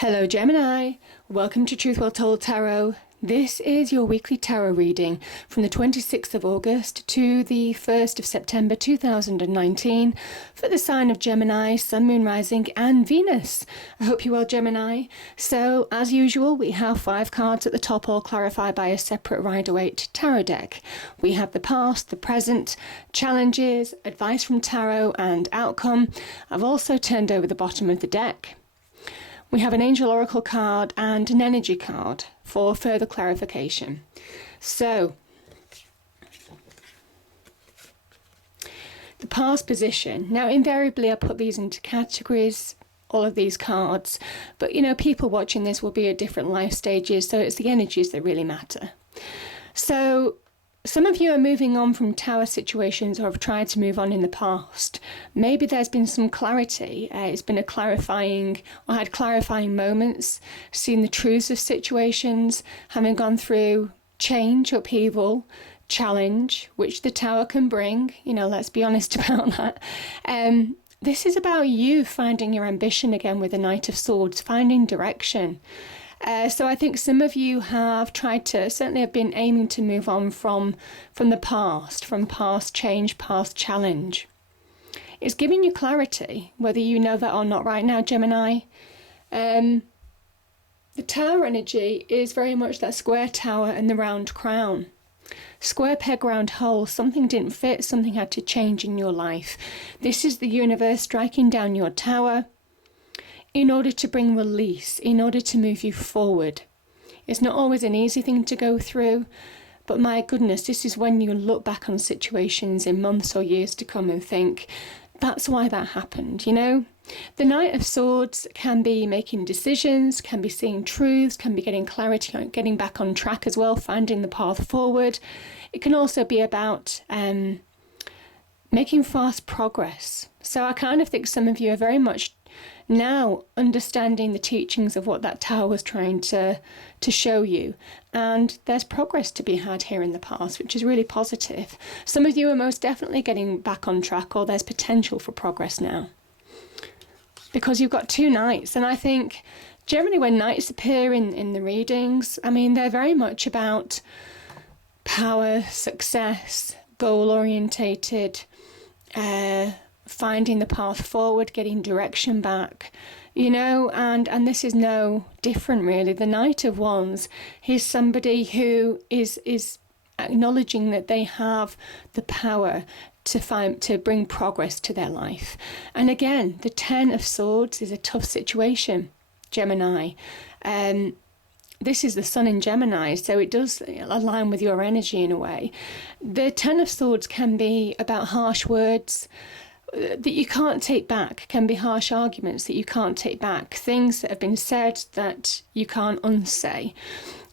Hello Gemini, welcome to Truth Well Told Tarot. This is your weekly tarot reading from the 26th of August to the 1st of September 2019 for the sign of Gemini, Sun, Moon, Rising and Venus. I hope you're well, Gemini. So as usual, we have 5 cards at the top, all clarified by a separate Rider-Waite tarot deck. We have the past, the present, challenges, advice from tarot and outcome. I've also turned over the bottom of the deck. We have an Angel Oracle card and an Energy card for further clarification. So, the past position. Now, invariably, I put these into categories, all of these cards. But, you know, people watching this will be at different life stages, so it's the energies that really matter. So, some of you are moving on from tower situations or have tried to move on in the past. Maybe there's been some clarity. It's been a clarifying, or had clarifying moments, seen the truths of situations, having gone through change, upheaval, challenge, which the tower can bring. You know, let's be honest about that. This is about you finding your ambition again with the Knight of Swords, finding direction. So I think some of you have tried to, certainly have been aiming to move on from the past, from past change, past challenge. It's giving you clarity, whether you know that or not right now, Gemini. The tower energy is very much that square tower and the round crown. Square peg, round hole, something didn't fit, something had to change in your life. This is the universe striking down your tower in order to bring release, in order to move you forward. It's not always an easy thing to go through, but my goodness, this is when you look back on situations in months or years to come and think, that's why that happened, you know? The Knight of Swords can be making decisions, can be seeing truths, can be getting clarity, getting back on track as well, finding the path forward. It can also be about making fast progress. So I kind of think some of you are very much now understanding the teachings of what that tower was trying to show you, and there's progress to be had here in the past, which is really positive. Some of you are most definitely getting back on track, or there's potential for progress now, because you've got 2 knights. And I think generally when knights appear in the readings, I mean, they're very much about power, success, goal orientated, finding the path forward, getting direction back, you know, and this is no different really. The Knight of Wands, he's somebody who is acknowledging that they have the power to bring progress to their life. And again, the 10 of Swords is a tough situation, Gemini. This is the Sun in Gemini, so it does align with your energy in a way. The 10 of Swords can be about harsh words that you can't take back, can be harsh arguments that you can't take back, things that have been said that you can't unsay.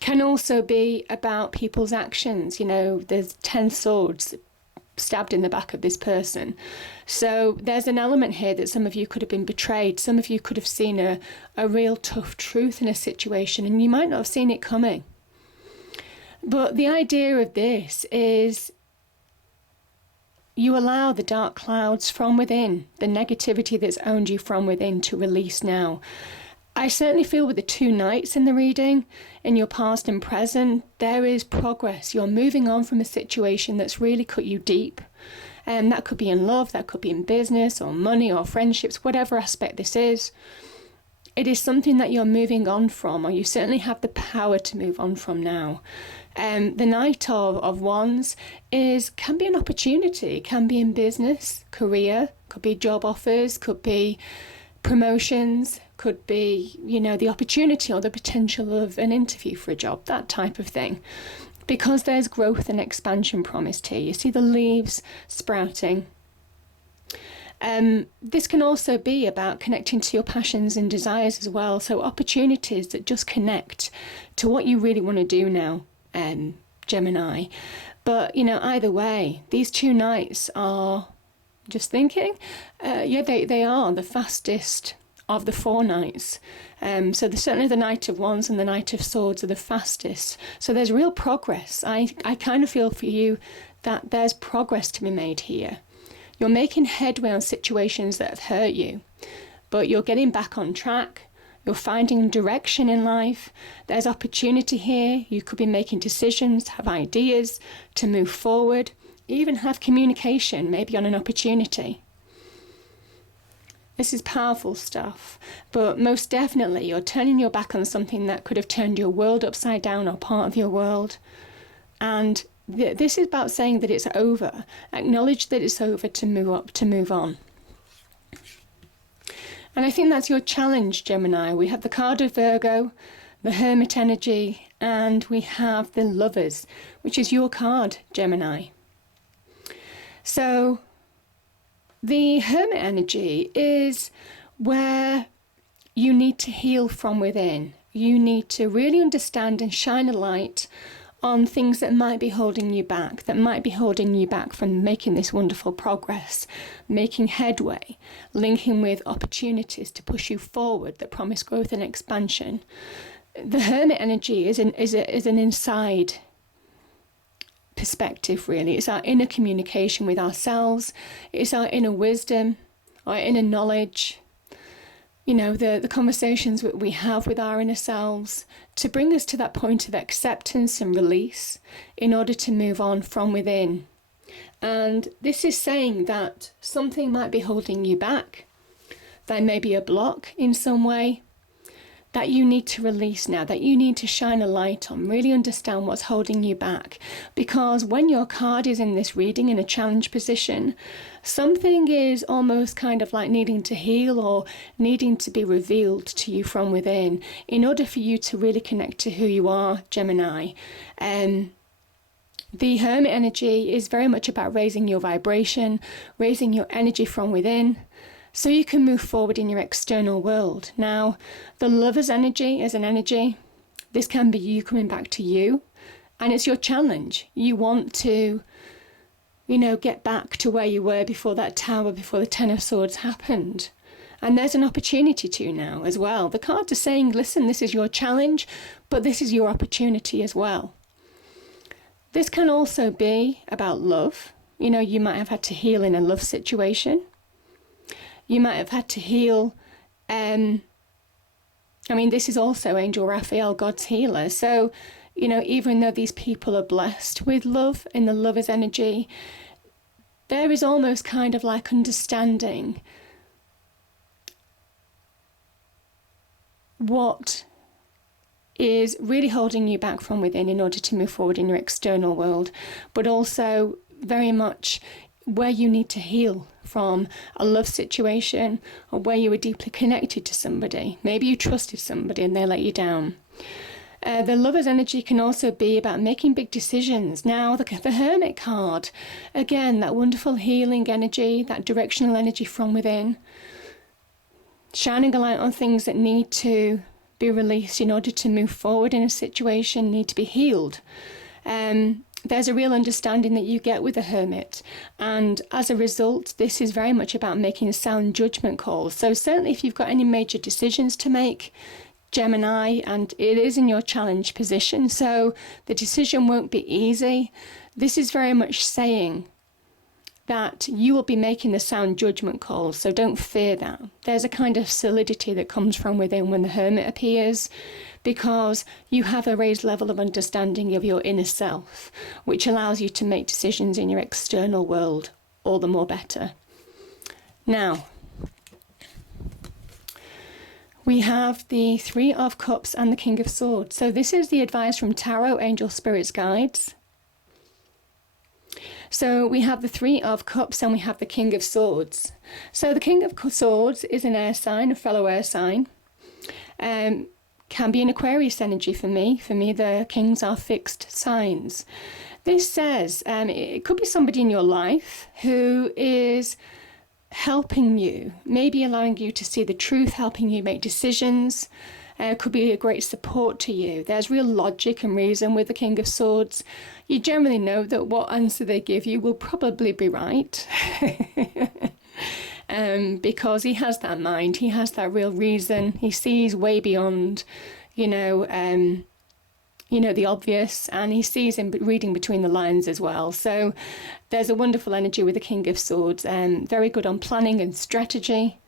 Can also be about people's actions. You know, there's 10 swords stabbed in the back of this person. So there's an element here that some of you could have been betrayed. Some of you could have seen a real tough truth in a situation, and you might not have seen it coming. But the idea of this is you allow the dark clouds from within, the negativity that's owned you from within, to release now. I certainly feel with the 2 knights in the reading, in your past and present, there is progress. You're moving on from a situation that's really cut you deep. And that could be in love, that could be in business or money or friendships, whatever aspect this is. It is something that you're moving on from, or you certainly have the power to move on from now. The Knight of Wands can be an opportunity. It can be in business, career, could be job offers, could be promotions, could be, you know, the opportunity or the potential of an interview for a job, that type of thing. Because there's growth and expansion promised here. You see the leaves sprouting. This can also be about connecting to your passions and desires as well. So opportunities that just connect to what you really want to do now, Gemini. But, you know, either way, these 2 knights are, just thinking, they are the fastest of the 4 knights. So certainly the Knight of Wands and the Knight of Swords are the fastest. So there's real progress. I kind of feel for you that there's progress to be made here. You're making headway on situations that have hurt you, but you're getting back on track. You're finding direction in life. There's opportunity here. You could be making decisions, have ideas to move forward, even have communication, maybe on an opportunity. This is powerful stuff, but most definitely you're turning your back on something that could have turned your world upside down or part of your world. And this is about saying that it's over. Acknowledge that it's over to move on. And I think that's your challenge, Gemini. We have the card of Virgo, the Hermit energy, and we have the Lovers, which is your card, Gemini. So the Hermit energy is where you need to heal from within. You need to really understand and shine a light on things that might be holding you back, from making this wonderful progress, making headway, linking with opportunities to push you forward that promise growth and expansion. The Hermit energy is an inside perspective, really. It's our inner communication with ourselves. It's our inner wisdom, our inner knowledge. You know, the conversations that we have with our inner selves to bring us to that point of acceptance and release in order to move on from within. And this is saying that something might be holding you back. There may be a block in some way that you need to release now, that you need to shine a light on, really understand what's holding you back. Because when your card is in this reading in a challenge position, something is almost kind of like needing to heal or needing to be revealed to you from within in order for you to really connect to who you are, Gemini. The Hermit energy is very much about raising your vibration, raising your energy from within, so you can move forward in your external world. Now, the Lover's energy is an energy. This can be you coming back to you, and it's your challenge. You want to, get back to where you were before that tower, before the Ten of Swords happened. And there's an opportunity to now as well. The cards are saying, listen, this is your challenge, but this is your opportunity as well. This can also be about love. You might have had to heal in a love situation. You might have had to heal. This is also Angel Raphael, God's healer. So, even though these people are blessed with love in the Lover's energy, there is almost kind of like understanding what is really holding you back from within in order to move forward in your external world, but also very much where you need to heal from a love situation or where you were deeply connected to somebody. Maybe you trusted somebody and they let you down. The Lover's energy can also be about making big decisions. Now, the Hermit card, again, that wonderful healing energy, that directional energy from within, shining a light on things that need to be released in order to move forward in a situation, need to be healed. There's a real understanding that you get with the Hermit, and as a result, this is very much about making sound judgment calls. So certainly if you've got any major decisions to make, Gemini, and it is in your challenge position, so the decision won't be easy, this is very much saying that you will be making the sound judgment calls, so don't fear that. There's a kind of solidity that comes from within when the Hermit appears, because you have a raised level of understanding of your inner self, which allows you to make decisions in your external world all the more better. Now, we have the Three of Cups and the King of Swords. So this is the advice from Tarot, Angel Spirits Guides. So we have the Three of Cups and we have the King of Swords. So the King of Swords is an air sign, a fellow air sign. Can be an Aquarius energy for me. For me, the kings are fixed signs. This says it could be somebody in your life who is helping you, maybe allowing you to see the truth, helping you make decisions. Could be a great support to you. There's real logic and reason with the King of Swords. You generally know that what answer they give you will probably be right. Because he has that mind, he has that real reason, he sees way beyond, the obvious, and he sees in reading between the lines as well. So there's a wonderful energy with the King of Swords, very good on planning and strategy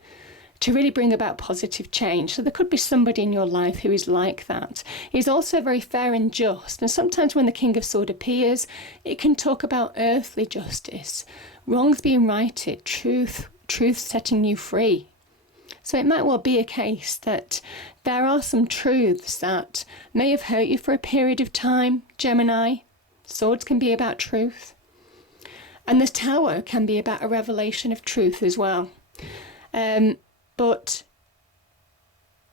to really bring about positive change. So there could be somebody in your life who is like that. He's also very fair and just. And sometimes when the King of Swords appears, it can talk about earthly justice, wrongs being righted, truth setting you free. So it might well be a case that there are some truths that may have hurt you for a period of time, Gemini. Swords can be about truth. And the Tower can be about a revelation of truth as well. But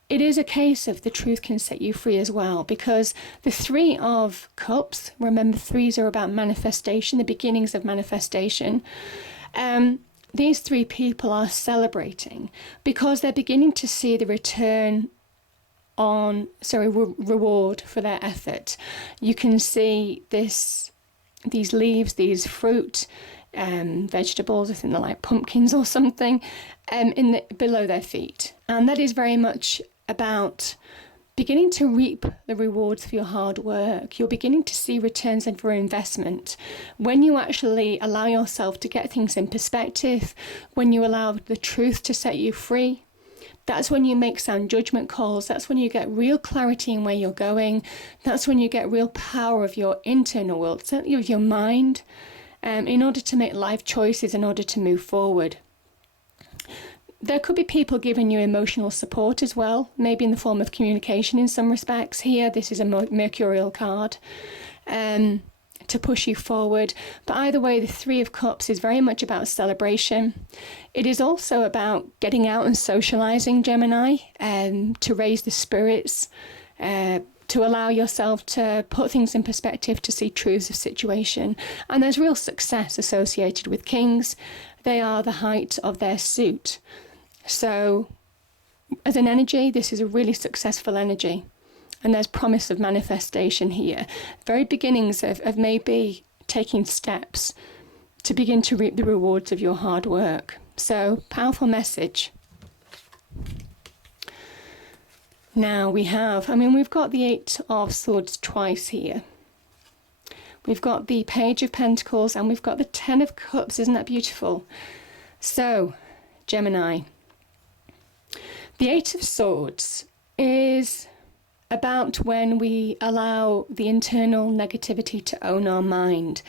it is a case of the truth can set you free as well, because the Three of Cups, remember threes are about manifestation, the beginnings of manifestation. These three people are celebrating because they're beginning to see the reward for their effort. You can see these leaves, these fruit, vegetables, I think they're like pumpkins or something, below their feet. And that is very much about beginning to reap the rewards for your hard work. You're beginning to see returns for investment. When you actually allow yourself to get things in perspective, when you allow the truth to set you free, that's when you make sound judgment calls. That's when you get real clarity in where you're going. That's when you get real power of your internal world, certainly of your mind, in order to make life choices, in order to move forward. There could be people giving you emotional support as well, maybe in the form of communication in some respects. Here, this is a mercurial card to push you forward. But either way, the Three of Cups is very much about celebration. It is also about getting out and socializing, Gemini, to raise the spirits, to allow yourself to put things in perspective, to see truths of situation. And there's real success associated with kings. They are the height of their suit. So as an energy, this is a really successful energy. And there's promise of manifestation here. Very beginnings of maybe taking steps to begin to reap the rewards of your hard work. So, powerful message. Now we've got the Eight of Swords twice here. We've got the Page of Pentacles and we've got the Ten of Cups. Isn't that beautiful? So, Gemini, the Eight of Swords is about when we allow the internal negativity to own our mind.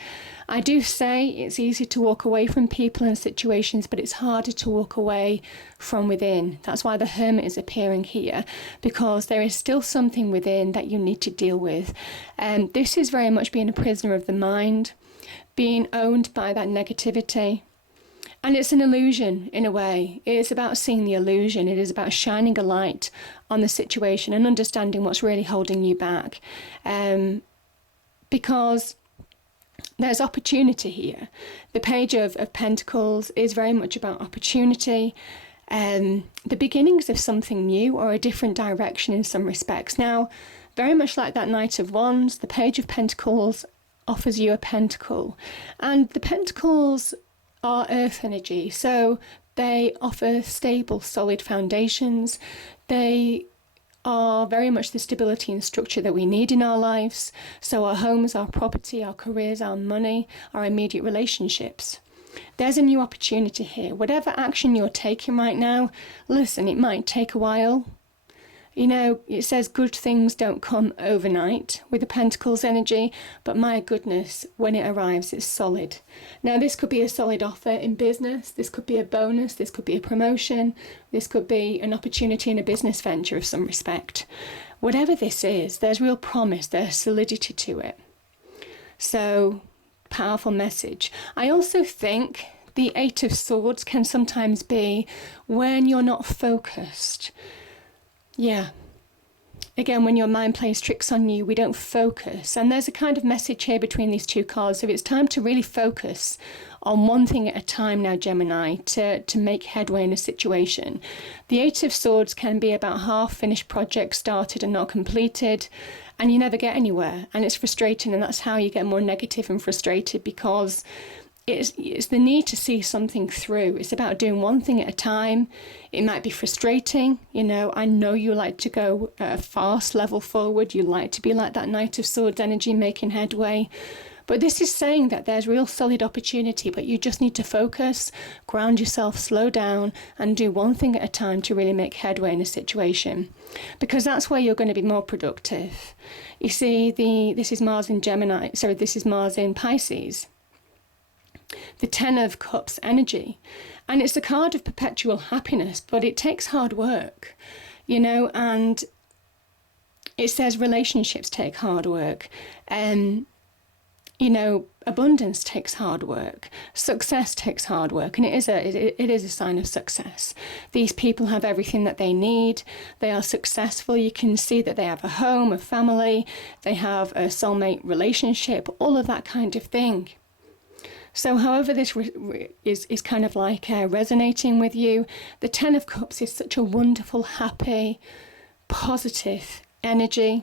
I do say it's easy to walk away from people and situations, but it's harder to walk away from within. That's why the Hermit is appearing here, because there is still something within that you need to deal with. And this is very much being a prisoner of the mind, being owned by that negativity. And it's an illusion in a way. It is about seeing the illusion. It is about shining a light on the situation and understanding what's really holding you back. Because there's opportunity here. The Page of Pentacles is very much about opportunity, the beginnings of something new or a different direction in some respects. Now, very much like that Knight of Wands, the Page of Pentacles offers you a pentacle. And the pentacles are earth energy, so they offer stable, solid foundations. They are very much the stability and structure that we need in our lives. So our homes, our property, our careers, our money, our immediate relationships. There's a new opportunity here. Whatever action you're taking right now, listen, it might take a while. You know, it says good things don't come overnight with the Pentacles energy, but my goodness, when it arrives, it's solid. Now, this could be a solid offer in business. This could be a bonus. This could be a promotion. This could be an opportunity in a business venture of some respect. Whatever this is, there's real promise. There's solidity to it. So, powerful message. I also think the Eight of Swords can sometimes be when you're not focused. Yeah. Again, when your mind plays tricks on you, we don't focus. And there's a kind of message here between these two cards. So it's time to really focus on one thing at a time now, Gemini, to make headway in a situation. The Eight of Swords can be about half-finished projects started and not completed, and you never get anywhere. And it's frustrating, and that's how you get more negative and frustrated, because it's the need to see something through. It's about doing one thing at a time. It might be frustrating. You know, I know you like to go fast, level forward. You like to be like that Knight of Swords energy, making headway. But this is saying that there's real solid opportunity, but you just need to focus, ground yourself, slow down, and do one thing at a time to really make headway in a situation, because that's where you're going to be more productive. You see, this is Mars in Gemini, sorry, this is Mars in Pisces. The Ten of Cups energy. And it's a card of perpetual happiness, but it takes hard work, you know, and it says relationships take hard work. You know, abundance takes hard work. Success takes hard work, and it is a sign of success. These people have everything that they need. They are successful. You can see that they have a home, a family, they have a soulmate relationship, all of that kind of thing. So however this is kind of like resonating with you, the Ten of Cups is such a wonderful, happy, positive energy.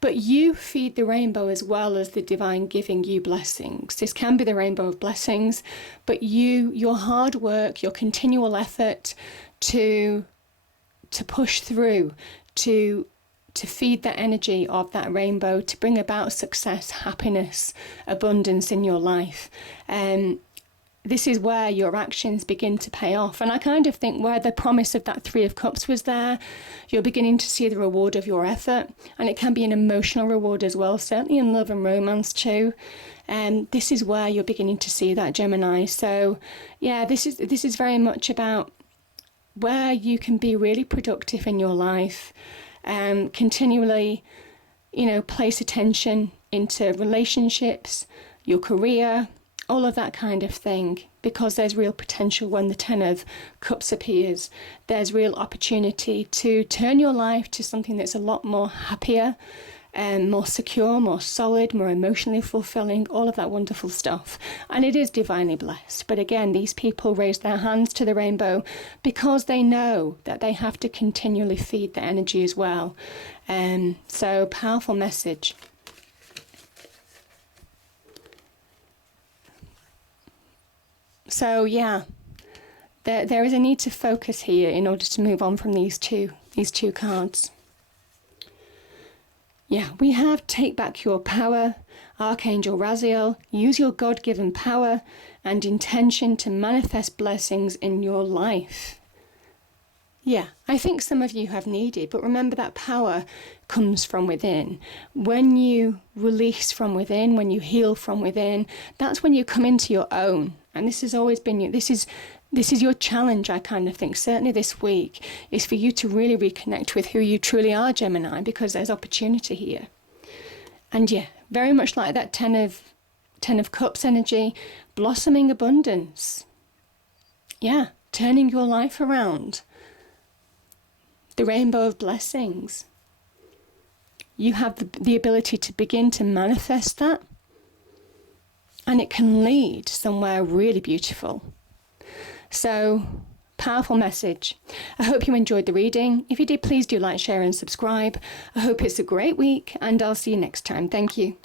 But you feed the rainbow as well as the divine giving you blessings. This can be the rainbow of blessings, but your hard work, your continual effort to push through, to feed that energy of that rainbow, to bring about success, happiness, abundance in your life. This is where your actions begin to pay off. And I kind of think where the promise of that Three of Cups was there, you're beginning to see the reward of your effort. And it can be an emotional reward as well, certainly in love and romance too. And this is where you're beginning to see that, Gemini. So yeah, this is very much about where you can be really productive in your life. Continually, you know, place attention into relationships, your career, all of that kind of thing, because there's real potential when the Ten of Cups appears. There's real opportunity to turn your life to something that's a lot more happier and more secure, more solid, more emotionally fulfilling, all of that wonderful stuff. And it is divinely blessed. But again, these people raise their hands to the rainbow because they know that they have to continually feed the energy as well. So powerful message. So yeah, there is a need to focus here in order to move on from these two cards. Yeah, we have Take Back Your Power, Archangel Raziel. Use your God-given power and intention to manifest blessings in your life. Yeah, I think some of you have needed, but remember that power comes from within. When you release from within, when you heal from within, that's when you come into your own. And this has always been, this is your challenge, I kind of think, certainly this week, is for you to really reconnect with who you truly are, Gemini, because there's opportunity here. And yeah, very much like that Ten of Cups energy, blossoming abundance. Yeah, turning your life around. The rainbow of blessings. You have the ability to begin to manifest that. And it can lead somewhere really beautiful. So, powerful message. I hope you enjoyed the reading. If you did, please do like, share and subscribe. I hope it's a great week and I'll see you next time. Thank you.